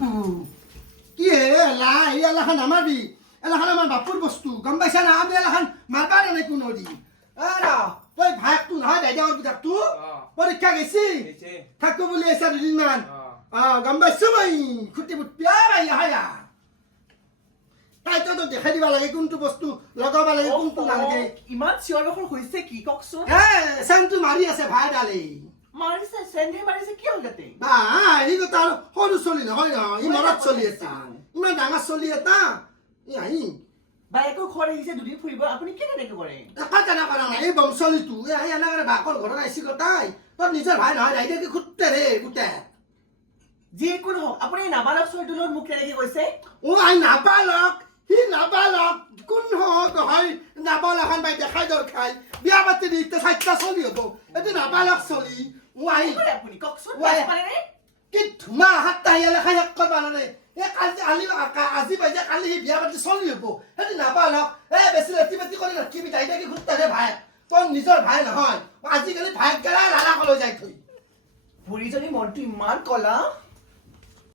বাপু কি হে এলা এই এলাখান নামাবি এলাখান আমার বাপুর বস্তু গম পাইছা না আমি এলাখান মারবা নাই কোনো দিন তই ভাইকটো নহয় দাইদাৰ পিতাকটো পৰীক্ষা গেছি থাকো বুলি আছে দুদিনমান গম পাইছো মই খুটি বুট পিয়াৰ আয়া তাইতো দেখাই দিবা লাগে কোনটো বস্তু লগাবা লাগে কোনটো নালাগে ইমান চিঞৰ বাখৰ হৈছে কি কওকচোন চেনটো মাৰি আছে ভাই ডালে মাৰিছে চেনহে মাৰিছে কি হ'ল তাতে বা এই কথা সৰু চলি নহয় ই মৰত চলি আছে ইমান ডাঙৰ চলি এটা এই বাইকো ঘৰ আহিছে দুদিন ফুৰিব আপুনি কি তেনেকে কৰে একা জানা কৰা নাই এই বংশলিটো এই এনেকে বাকৰ ঘৰত আহিছি গতাই তোৰ নিজৰ ভাই নহয় ৰাইডে খুটতে ৰে গুটে যিকোনো হওক আপুনি নাবালক ছোৱালীটোৰ লগত মোক কেনেকে কৈছে আই নাবালক সি নাবালক কোন হয় নাবালক বাই দেখাই দৰখাই বিয়া পাতি দি চাৰিটা চলি হ'ব এইটো নাবালক চলি আই আপুনি কওকচোন কি ধুমা সাতটা ইয়ালে খাই শেষ কৰিব নোৱাৰে আজি বাইজে কালি সি বিয়া পাতি চলি হ'ব সেইটো নাপালক বেছি লেটি বেটি কৰি ৰাখিবি তাই কি ঘুটতে ভাই তোৰ নিজৰ ভাই নহয় আজিকালি ভাইক গেলা লালাকলৈ যাই থৈ বুঢ়ীজনী মনটো ইমান কলা